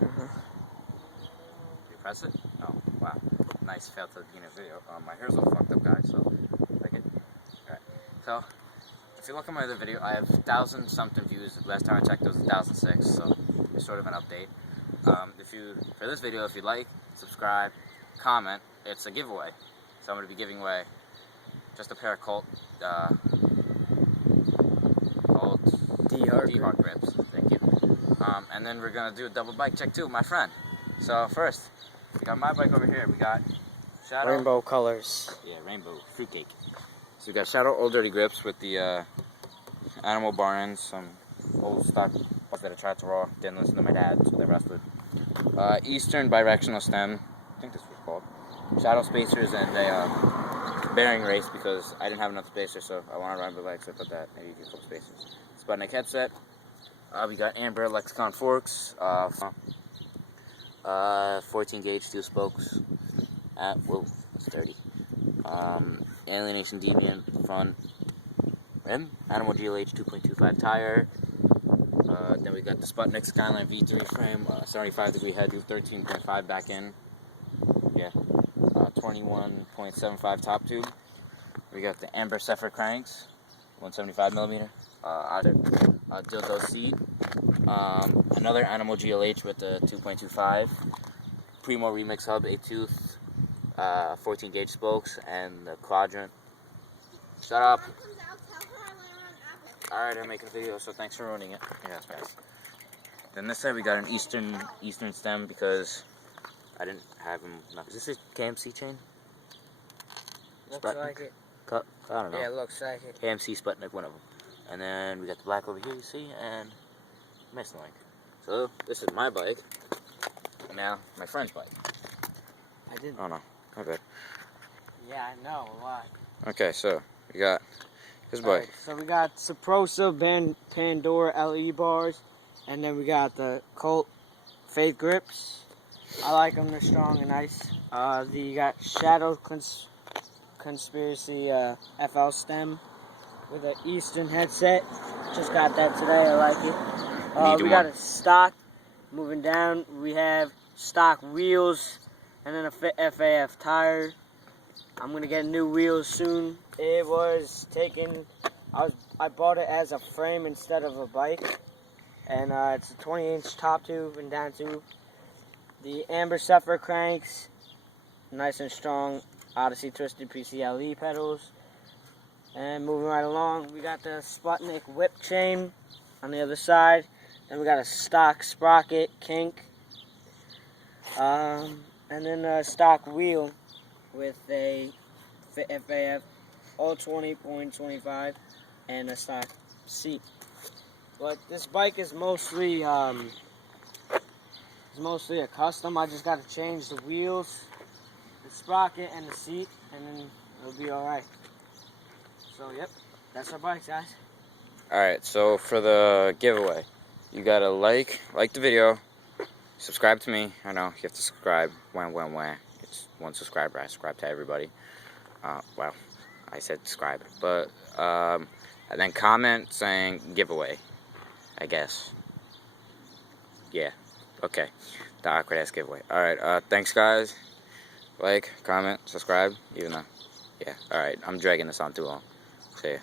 You press it? Oh, wow. Nice fail to the beginning of the video. My hair's all fucked up, guys, so like it. Alright. So, if you look at my other video, I have 1,000 something views. Last time I checked, it was 1,006, so it's sort of an update. For this video, if you like, subscribe, comment, it's a giveaway. So I'm going to be giving away just a pair of Colt D-Hawk grips. Thank you. And then we're going to do a double bike check too with my friend. So first, we got my bike over here. We got Shadow. Rainbow colors. Yeah, rainbow. Fruitcake. So we got Shadow Old Dirty grips with the animal barns, some old stock that I tried to raw. Didn't listen to my dad, so they rusted. Eastern bidirectional stem. I think this was called. Shadow spacers and a bearing race because I didn't have enough spacers, so I wanted to ride the bike, so I put that. Maybe a couple spacers. Sputnik headset. We got Amber Lexicon forks. 14 gauge steel spokes. Whoa, it's dirty. Alienation Deviant front rim. Animal GLH 2.25 tire. Then we got the Sputnik Skyline V3 frame. 75 degree head, 13.5 back in. Yeah. 21.75 top tube. We got the Amber Zephyr cranks. 175 millimeter. Dildo seat. Another Animal GLH with the 2.25. Primo Remix hub, 8-tooth, 14 gauge spokes, and the quadrant. Shut up. Alright, I'm making a video, so thanks for ruining it. Yeah, guys. Then this side we got an Eastern stem because I didn't have enough. Is this a KMC chain? Looks Sputnik? like it. I don't know. Yeah, it looks like it. KMC Sputnik, one of them. And then we got the black over here, you see, and missing link. So this is my bike. And now my friend's bike. I didn't. Oh no, my bad. Yeah, I know. Why? Okay, so we got his bike. Right, so we got Saprosa Pandora LE bars, and then we got the Colt Faith grips. I like them. They're strong and nice. You got Shadow Conspiracy FL stem with an Eastern headset. Just got that today. I like it. We got a stock. Moving down, we have stock wheels and then a FAF tire. I'm gonna get new wheels soon. It was taken. I bought it as a frame instead of a bike, and it's a 20-inch top tube and down tube. The Amber Zephyr cranks, nice and strong. Odyssey Twisted PCLE pedals. And moving right along, we got the Sputnik whip chain on the other side. Then we got a stock sprocket kink. And then a stock wheel with a FAF all 20.25 and a stock seat. But this bike is mostly a custom. I just got to change the wheels, the sprocket, and the seat, and then it'll be alright. So, yep, that's our bike, guys. Alright, so for the giveaway, you gotta like the video, subscribe to me. I know, you have to subscribe. When. It's one subscriber. I subscribe to everybody. Well, I said subscribe. But, and then comment saying giveaway, I guess. Yeah, okay. The awkward ass giveaway. Alright, thanks guys. Like, comment, subscribe, even though, yeah, alright, I'm dragging this on too long. See ya.